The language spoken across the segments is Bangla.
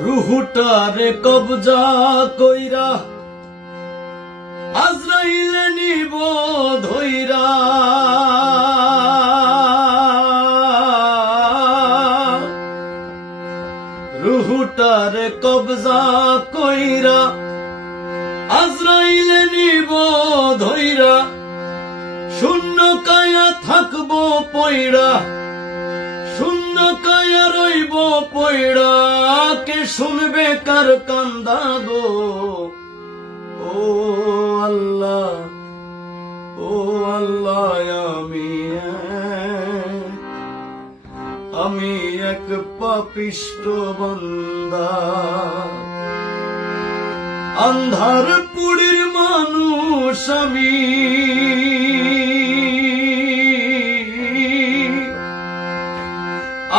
রুহুটারে কবজা কইরা আজরাইলে নিব ধইরা, রুহুটারে কবজা কইরা আজরাইলে নিব ধইরা, শূন্য কায়া থাকবো পয়ড়া, শূন্য কায়া রইব পয়ড়া, কে শুনবে কার কান্দা গো। ও আল্লাহ, ও আল্লাহ, আমি এক পাপিষ্ঠ বান্দা, আন্ধার পুরীর মানুষ আমি,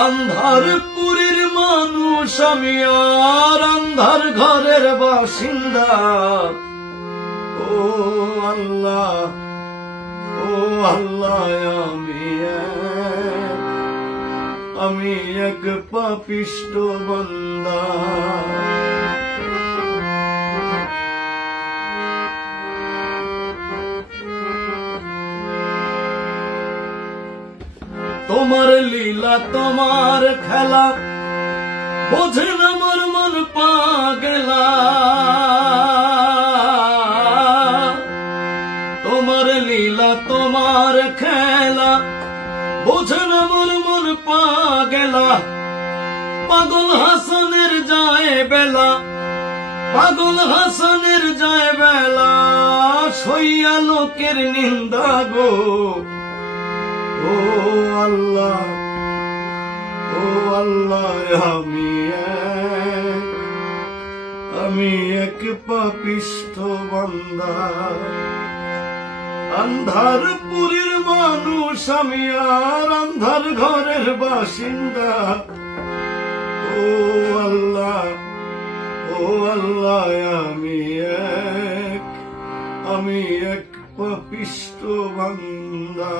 আন্ধার পুরীর মানুষ আমি, আর আন্ধার ঘরের বাসিন্দা। ও আল্লাহ, ও আল্লাহ, আমি এক পাপিষ্ঠ বান্দা। তোমার লীলা তোমার খেলা বোঝে না মোর মন পাগলা, তোমার লীলা তোমার খেলা বোঝে না মোর মন পাগলা। পাগল হাসানের যায় বেলা, পাগল হাসানের যায় বেলা, সইয়া লোকের নিন্দা গো। ও আল্লাহ, ও আল্লাহ, আমি এক পাপিষ্ঠ বান্দা, আন্ধার পুরীর মানুষ আমি, আর আন্ধার ঘরের বাসিন্দা। ও আল্লাহ, ও আল্লাহ, আমি এক পাপিষ্ঠ বান্দা।